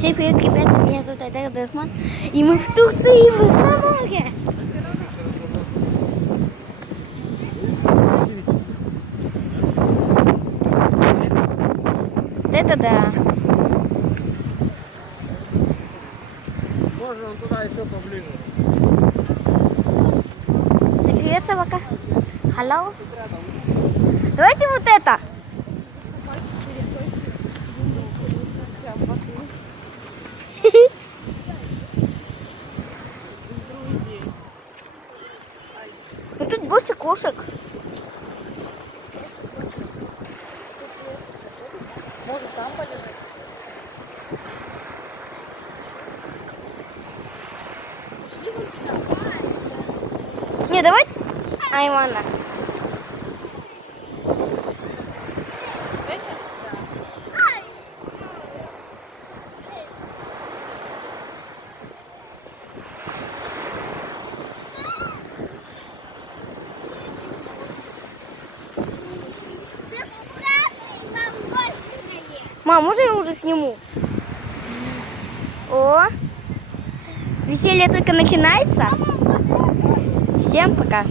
Всем привет, ребята, меня зовут Айдар Дурман, и мы в Турции, на море. Вот это да. Можно туда еще поближе. Всем привет, собака. Hello. Давайте вот это. Ну тут больше кошек. Может там полежать? Не, давай. Аймана. Мам, можно я уже сниму? О, веселье только начинается. Всем пока.